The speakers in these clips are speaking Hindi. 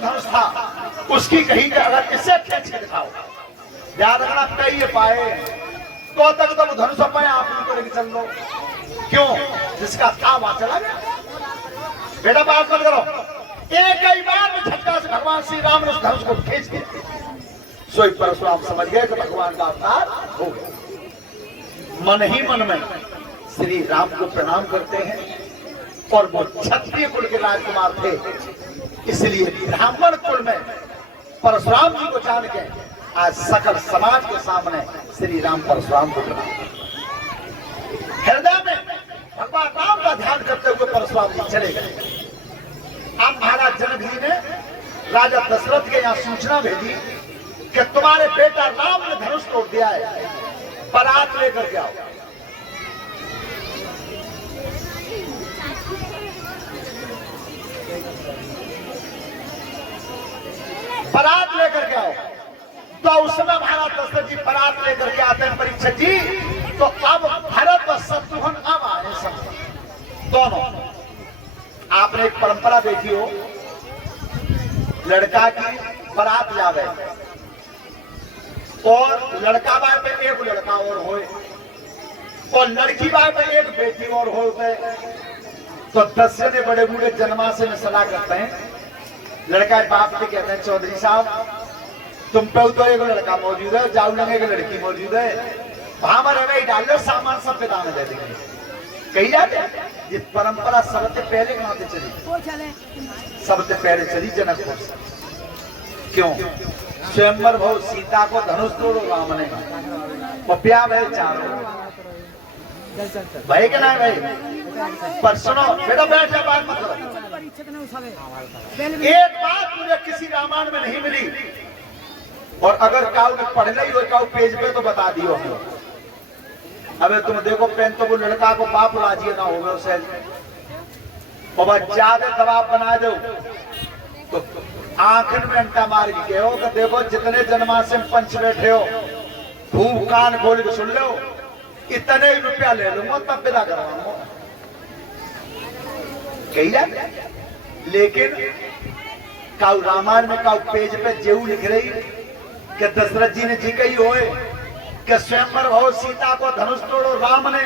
धनुष था उसकी कहीं का अगर इसे खींच के दिखाओ, याद रखना कई पाए तो तक तो धनुष पाए आप उनको लेके चल लो। क्यों? जिसका था वहां चला गया। बेटा बात मत करो, एक ही बार में झटका से भगवान श्री राम ने उस धनुष को खींच दिया। सोई परशुराम समझ गए कि भगवान का अवतार हो गया। मन ही मन में श्री राम को प्रणाम करते हैं। और वो क्षत्रिय कुल के राजकुमार थे, इसलिए ब्राह्मण कुल में परशुराम जी को जान के आज सकल समाज के सामने श्री राम परशुराम को प्रणाम करते। हृदय में भगवान राम का ध्यान करते हुए परशुराम जी चले गए। अब महाराज जनक जी ने राजा दशरथ के यहाँ सूचना भेजी कि तुम्हारे बेटा राम ने धनुष तोड़ दिया है, बारात लेकर के आओ। बारात लेकर के आओ। तो उस समय महाराज दशरथ जी बारात लेकर के आते हैं परीक्षित जी। तो अब भरत और शत्रुघ्न अब आए सब दोनों। आपने एक परंपरा देखी हो, लड़का की बारात लावे और लड़का बाय पे एक लड़का और होए और लड़की बाय पे एक बेटी और हो गए। तो 10 जने बड़े बूढ़े जन्माशय में सलाह करते हैं। लड़का बाप से कहते हैं चौधरी साहब तुम पे तो एक लड़का मौजूद है, जाऊ लगे एक लड़की मौजूद है, वहां में डाल लो सामान सब पिता में दे देंगे। कही जाते ये परंपरा सबसे पहले कहां से चली? सबसे पहले चली जनकपुर से। क्यों? स्वयंवर भाव सीता को धनुष तोड़ो राम ने, पप्या भाई चारों भाई के ना भाई। पर सुनो बेटा, बैठ जा, बात मत करो। एक बात मुझे किसी रामायण में नहीं मिली, और अगर काउ ने पढ़ना ही हो काउ पेज पे तो बता दियो। अबे तुम देखो पेन तो वो लड़का को बाप राजी ना होगा उसे, और ज्यादा दबाव बना दो तो आंखन में अंटा मार के हो कि देखो जितने जन्माशय में पंच बैठे हो खूब कान खोल के सुन लो, इतने ही रुपया ले लूंगा तब विदा करवाऊंगा। कही जाए लेकिन काउ रामायण में काउ पेज पे जेऊ लिख रही कि दशरथ जी ने जी कही होए कि स्वयंवर भाव सीता को धनुष तोड़ो राम ने,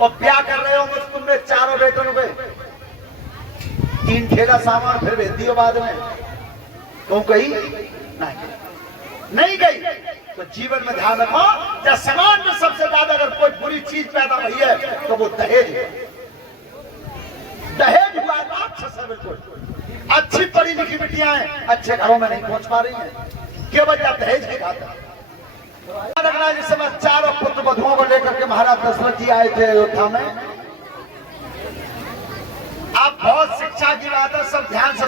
और ब्याह कर रहे हो तुमने चारों बेटों पे 3 ठेला सामान फिर भेज दियो बाद में। तुम कही नहीं गई तो जीवन में ध्यान रखो, जब समाज में सबसे ज्यादा अगर कोई बुरी चीज पैदा हुई है तो वो दहेज है। दहेज हुआ राक्षस है बिल्कुल। अच्छी पढ़ी लिखी बिटियां हैं अच्छे घरों में नहीं पहुंच पा रही हैं, क्यों वजह दहेज के खाता। रखना जिस समय चारों पुत्र वधुओं को लेकर के महाराज दशरथ जी आए थे अयोध्या में। आप बहुत शिक्षा की बात है, सब ध्यान से।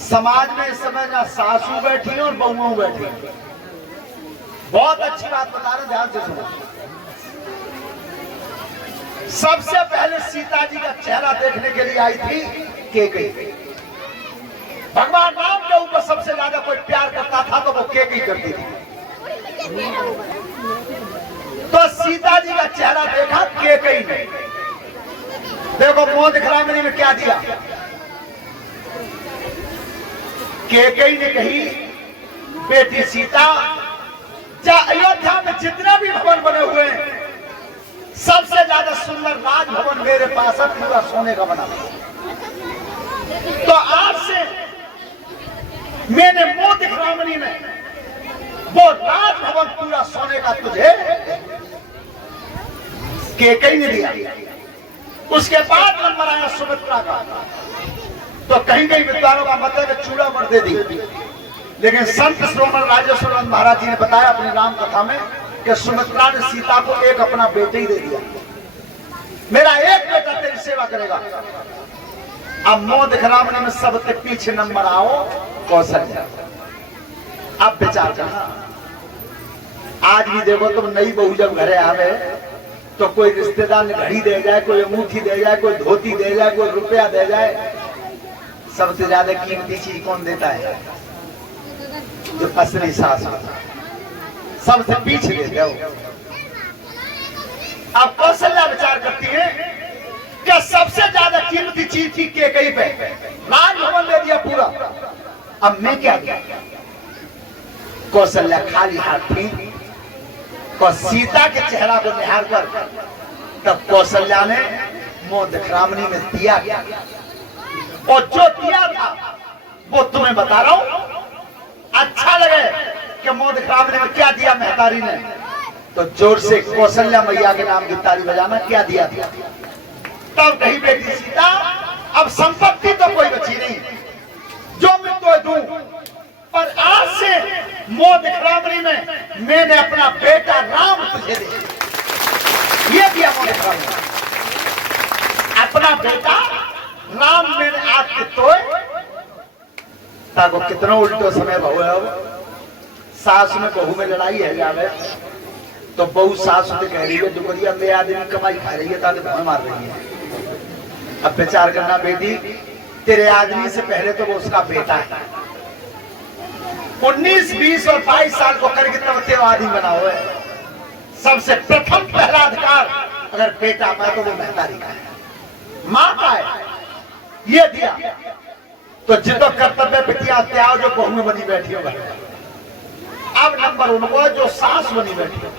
समाज में इस समय ना सासू बैठी है और बहुओं बैठी है। बहुत अच्छी बात बता रहे, ध्यान से सुनो। सबसे पहले सीता जी का चेहरा देखने के लिए आई थी केकई। भगवान राम के ऊपर सबसे ज्यादा कोई प्यार करता था तो वो केकई करती थी। तो सीता जी का चेहरा देखा केकई ने। देखो मोह दिखरामनी में क्या दिया। केकई ने कही बेटी सीता, अयोध्या में जितने भी भवन बने हुए हैं सबसे ज्यादा सुंदर राजभवन मेरे पास है, पूरा सोने का बना। तो आज से मैंने मोह दिखरामनी में वो राजभवन पूरा सोने का तुझे केकई ने दिया। उसके बाद नंबर आया सुमित्रा का। तो कहीं कहीं विद्वानों का मतलब चूड़ा मर दे दी, लेकिन संत श्रोमण राजेश्वर महाराज जी ने बताया अपनी राम कथा में कि सुमित्रा ने सीता को एक अपना बेटे ही दे दिया। मेरा एक बेटा तेरी सेवा करेगा। अब मोह दिखरामनी में सबसे पीछे नंबर आओ कौशल्या। अब विचार करना, आज भी देखो तुम नई बहू जब घरे आवे तो कोई रिश्तेदार ने घड़ी दे जाए, कोई अंगूठी दे जाए, कोई धोती दे जाए, कोई रुपया दे जाए। सबसे ज्यादा कीमती चीज कौन देता है? जो असली सास सबसे पीछे देते हो। अब कौशल्या विचार करती है कि सबसे ज्यादा कीमती चीज थी केकई पे, राज कौशल्या खाली हाथ थी और सीता के चेहरा को निहार कर तब कौशल्या ने मोह दिखरामनी में दिया गया और जो दिया था वो तुम्हें बता रहा हूं। अच्छा लगे कि मोह दिखरामनी में क्या दिया महतारी ने, तो जोर से कौशल्या मैया के नाम की ताली बजाना। क्या दिया था? तब कही बेटी सीता, अब संपत्ति तो कोई बची नहीं, जो मैं तो दूं, पर आज से मोह दिखरामनी में मैंने अपना बेटा राम तुझे दे ये दिया। मोह दिखरामनी अपना बेटा राम मैंने आज के तो ताको कितना उल्टो समय बहु है। सास में बहू में लड़ाई है जावे तो बहू सास से कह रही है दुपहरिया में आदमी कमाई खा रही है ताकि धोए मार रही है। अब विचार करना बेटी, तेरे आदमी से पहले तो वो उसका बेटा है। 19, 20 और 22 साल को करके तब तेरा आदमी बना हुआ है। सबसे प्रथम पहला अधिकार अगर बेटा पाए तो वो महतारी का है, मां का है। ये दिया तो जितो कर्तव्य बिटिया त्याग जो बहू में बनी बैठी हो। अब नंबर उनको जो सास बनी बैठी हो,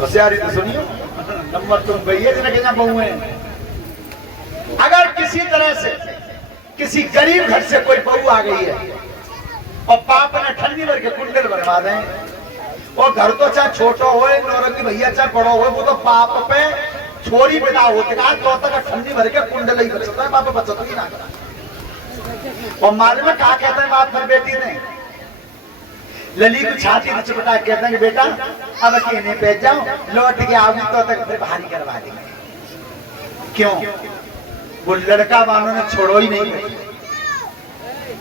होशियारी तो सुनियो, नंबर तुम भैया जिन्हें बहू है। अगर किसी तरह से किसी गरीब घर से कोई बहू आ गई है और पाप ने ठंडी भर के कुंडल बनवा दें और घर तो चाहे छोटा हो नौरंगी भैया चाहे बड़ो हो, वो तो पाप पे छोरी बिना होते तो तक ठंडी भर के कुंडल ही बचता है, पाप बचता ही ना। और मालूम है कहा कहते हैं बाप फिर बेटी ने लली को छाती में चिपटा कहते हैं बेटा अब अकेले पे जाओ, लौट के आओगी तो तक फिर भारी करवा देंगे। क्यों? वो लड़का वालों ने छोड़ो ही नहीं।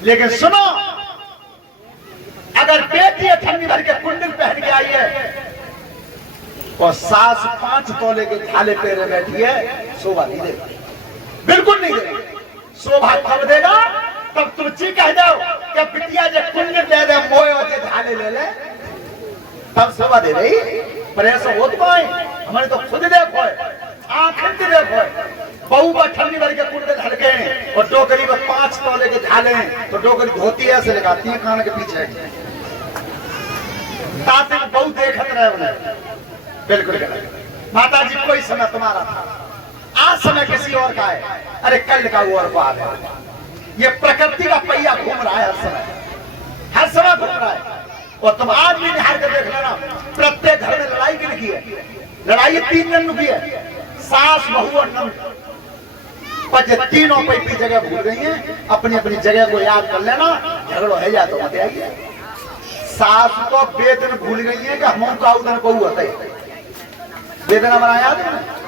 लेकिन सुनो, अगर बेटी ठंडी भर के कुंडल पहन के आई है और सास 5 तोले के झाले पैरे बैठी है, शोभा नहीं देगा, बिल्कुल नहीं देगा। शोभा कब देगा? तब तुम जी कह जाओ कि बिटिया जो कुंडल दे दे मोए और झाले ले ले, तब शोभा दे रही। पर ऐसा हो तो हमारे तो खुद देखो आंखें से देखो, बहू पर ठंडी भर के कुंडल हल्के और डोकरी में 5 तोले के झाले तो डोकरी धोती ऐसे लगाती है कान के पीछे ताते बहू देखत रहे उन्हें। बिल्कुल माता जी कोई समय तुम्हारा था, आज समय किसी और का है। अरे कल का वो और को आ गया। ये प्रकृति का पहिया घूम रहा है, हर समय घूम रहा है। और तुम आज भी निहार के देख लेना, प्रत्येक घर में लड़ाई की लिखी है। लड़ाई 3 दिन की है, सास बहू और नंद। पर तीनों पैपी जगह भूल गई हैं, अपनी अपनी जगह को याद कर लेना। झगड़ो है या तो मत आइए। सास तो वेदन भूल गई है कि हम का उधर बहू होता है, वेदन हमारा याद है।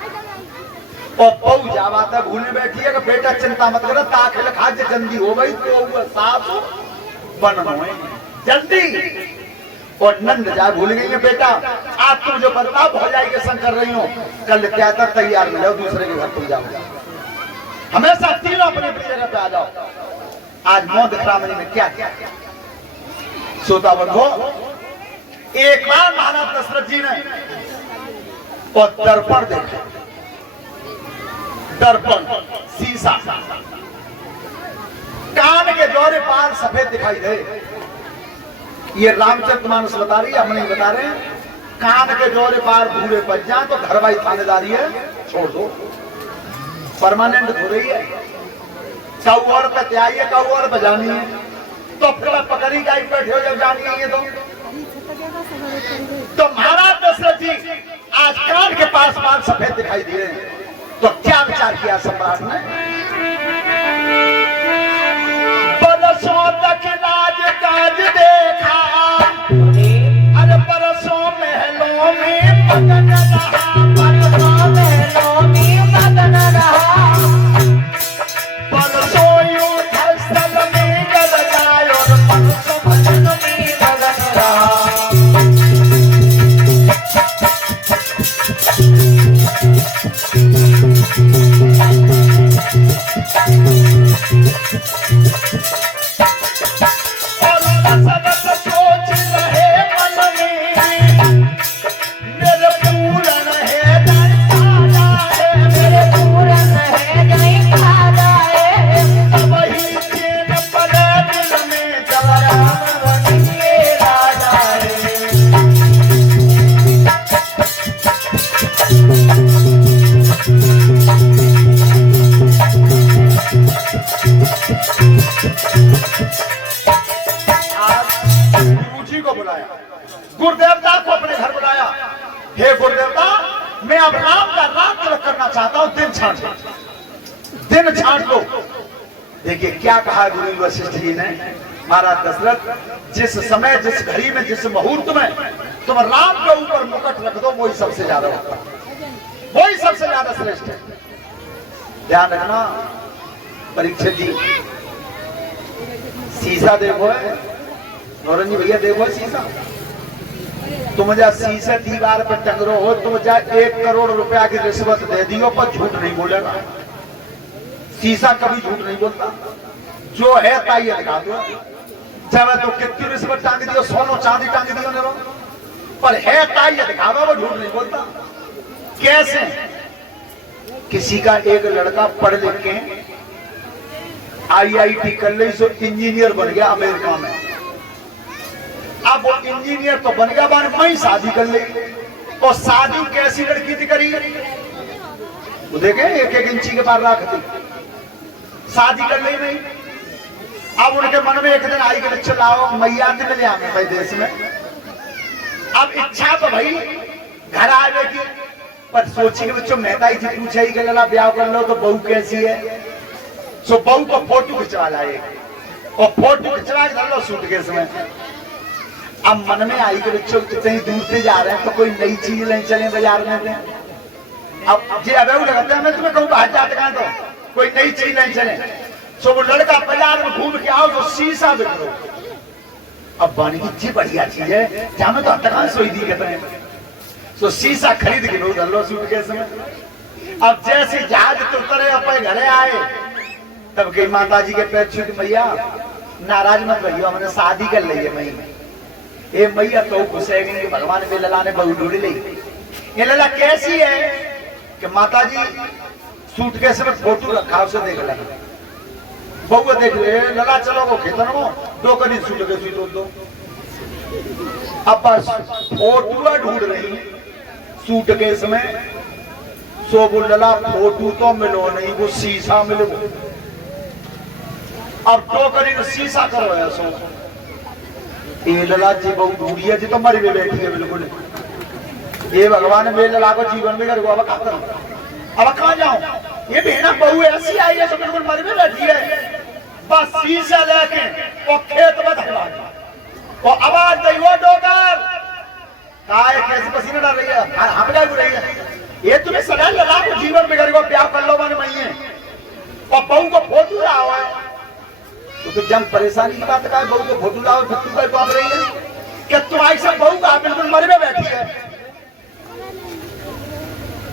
और बहू जावाता भूलने बैठी है कि बेटा चिंता मत करो, ताकि खा जल्दी हो गई तो सास बनो जल्दी। और नंद जा भूल गई है बेटा आज तुम जो बर्ताव हो जाएगी संग कर रही हो, कल क्या था तैयार मिलो दूसरे के घर तुम जाओ। हमेशा तीनों अपनी अपनी जगह पे आ जाओ। आज मोह दिखरामनी में क्या क्या सोता बंधो। एक बार महाराज दशरथ जी ने और दर्पण देखा, दर्पण शीशा, कान के जोरे पार सफेद दिखाई दे। ये रामचरितमानस बता रही है, हम नहीं बता रहे हैं। कान के जोरे पार भूरे बच जाए तो घरवाई थानेदारी है, छोड़ दो, परमानेंट हो रही है। कऊ और पे त्याई है, कऊ और बजानी है, तो फिर पकड़ी गाय बैठे हो जब जानी है। ये तो महाराज दशरथ जी आज कान के पास बाल सफेद दिखाई दे रहे हैं, तो क्या विचार किया सम्राट ने? बरसों तक राज काज देखा, अरे बरसों महलों में मगन रहा, बरसों महलों में मगन रहा, बरसों युद्ध स्थल में गल जाए और बरसों भजन में मगन रहा। गुरुदेवता को अपने घर बुलाया। हे गुरुदेवता, मैं अब राम का राज तिलक करना चाहता हूं, दिन छांट लो। देखिए क्या कहा गुरु वशिष्ठ जी ने, महाराज दशरथ, जिस समय, जिस घड़ी में, जिस मुहूर्त में तुम राम के ऊपर मुकुट रख दो, वही सबसे ज्यादा होता, वही सबसे ज्यादा श्रेष्ठ है। ध्यान रखना परीक्षित जी, शीशा देखो है नौरंग जी भैया, देखो शीशा, तुम जा शीशे दीवार पर टंग रहे हो, तुम जा 1 करोड़ रुपया की रिश्वत दे दियो पर झूठ नहीं बोलेगा। शीशा कभी झूठ नहीं बोलता, जो है ताई दिखा दो। चाहे तो कितनी रिश्वत टांग दियो, सोनो चांदी टांग दियो ने, पर है ताई दिखा दो, वो झूठ नहीं बोलता। कैसे? किसी का एक लड़का पढ़ लिख के IIT कर ले, सो इंजीनियर बन गया अमेरिका में। अब वो इंजीनियर तो बन गया, बार मैं शादी कर ली, और शादी कैसी लड़की थी करी, वो देखे 1-1 इंची के बाहर रखती, शादी कर ली नहीं। अब उनके मन में एक दिन आई कि चलाओ मैया ने ले आए भाई देश में। अब इच्छा तो भाई घर आवे की, पर सोची कि बच्चों मेहता ही थी, पूछा ही कि लला ब्याह कर लो तो बहू कैसी है, सो बहू को फोटो खिंचवा लाए, और फोटो खिंचवा के धर लो सूटकेस में। अब मन में आई कि बच्चों कितनी दूर से जा रहे हैं तो कोई नई चीज लेने चले बाजार में। अब जी अब लगाते हैं, मैं तुम्हें कहूँ बाहर जाते कहा तो कोई नई चीज लेने चले, सो वो लड़का बाजार में घूम के आओ तो शीशा बिकरो। अब बानी की जी बढ़िया चीज है, जहां में तो हत्या सोई दी कहते हैं, सो शीशा खरीद के लो धर लो सूटकेस में। अब जैसे जहाज तो उतरे अपने घरे आए, तब कही माता जी के पैर छू, मैया नाराज मत रहियो, हमने शादी कर ली है। ए मैया तो खुश है कि भगवान में लला ने बहू ढूंढ ली। ये लला कैसी है कि माता जी सूटकेस में फोटो रखा, उसे देख लेना, बहू देख ले लला, चलो वो खेतन हो 2 कड़ी सूटकेस दो। अब बस फोटो ढूंढ रही सूटकेस में, सो वो लला फोटो तो मिलो नहीं, वो शीशा मिलो। अब 2 कड़ी शीशा करो सो ये लला जी बहु ढूंढी है जी, तो मरी में बैठी है बिल्कुल। ये भगवान मेरे लला को जीवन में अब कहा करूं, अब कहां जाऊं, ये बेना बहू ऐसी आई है, तो बिल्कुल मरी में बैठी है। बस शीशा लेके वो खेत में धरवा दिया, वो आवाज दी, वो डोगर काय कैसे पसीना डाल रही है, हम क्या रही है, ये तुम्हें सलाह लला को जीवन में ब्याह कर लो मैंने मई है, और बहू को फोटो रहा हुआ है। तो जब परेशानी की बात का बहू को फोटो लाओ, फिर तुम आप रही है कि तुम्हारी सब बहू का बिल्कुल मरे में बैठी है,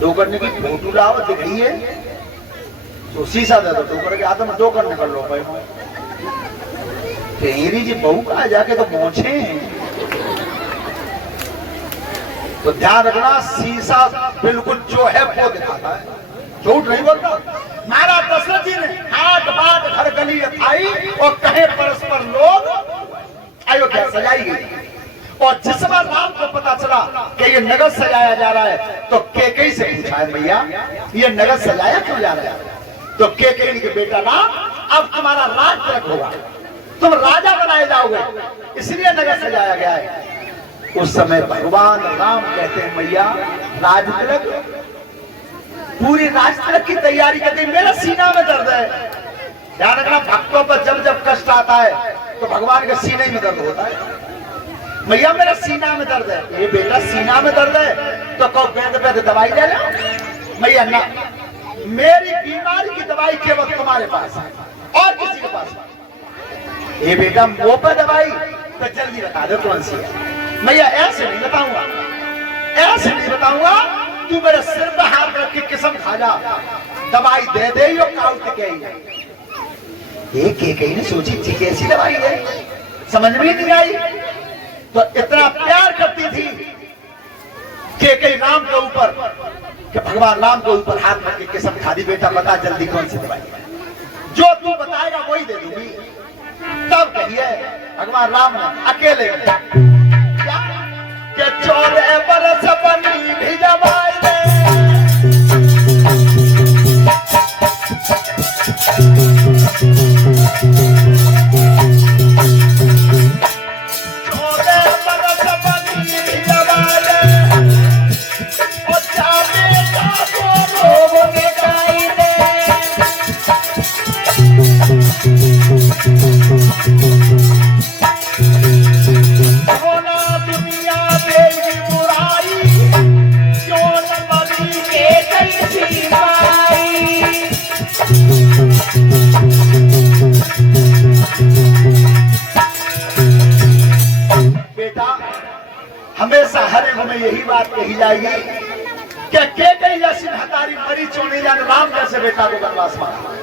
2 करने की फोटो लाओ दिख रही है, तो शीशा दे दो 2 करके आदम 2 करने कर लो भाई। तेरी जी बहू कहा जाके तो पहुंचे। तो ध्यान रखना, शीशा बिल्कुल जो है वो दिखाता है, झूठ नहीं बोलता। महाराज दशरथ जी ने हाथ बात घर गली आई, और कहे परस्पर लोग अयोध्या सजाई गई। और जिस बार राम को पता चला कि ये नगर सजाया जा रहा है, तो केकई से पूछा है, भैया ये नगर सजाया क्यों जा रहा है? तो केकई के बेटा राम, अब तुम्हारा राज तिलक होगा, तुम राजा बनाए जाओगे, इसलिए नगर सजाया गया है। उस समय भगवान राम कहते हैं, मैया राज तिलक, पूरी राज तिलक की तैयारी करते, मेरा सीना में दर्द है। ध्यान रखना, भक्तों पर जब जब कष्ट आता है तो भगवान के सीने में दर्द होता है। भैया मेरा सीना में दर्द है, ये बेटा सीना में दर्द है तो कहो वैद्य पे दवाई ले लो। भैया ना, मेरी बीमारी की दवाई केवल तुम्हारे पास है और किसी के पास नहीं। ये बेटा मुंह पे दवाई तो जल्दी बता दो कौन सी है। भैया ऐसे नहीं बताऊंगा, ऐसे नहीं बताऊंगा, तू मेरे सिर पे हाथ रख के कसम खा जा, दवाई दे दे यो काउंट के एक कहीं ने सोची थी कैसी दवाई है, समझ में नहीं आई। तो इतना प्यार करती थी कि कहीं राम के ऊपर, कि भगवान राम के ऊपर हाथ रख के कसम खा दी, बेटा बता जल्दी कौन सी दवाई है, जो तू बताएगा वही दे दूंगी। तब कहिए भगवान राम ने अकेले के 14 बरस बनी भी जवाई दे, 14 बरस बनी क्यों ना दुनिया में बुराई, क्यों न मरी के कैसी बाई। बेटा हमेशा हर एक में यही बात कही जाएगी कि के कही जैसी हतारी मरी चोनी जान राम जैसे बेटा को वनवास मारा।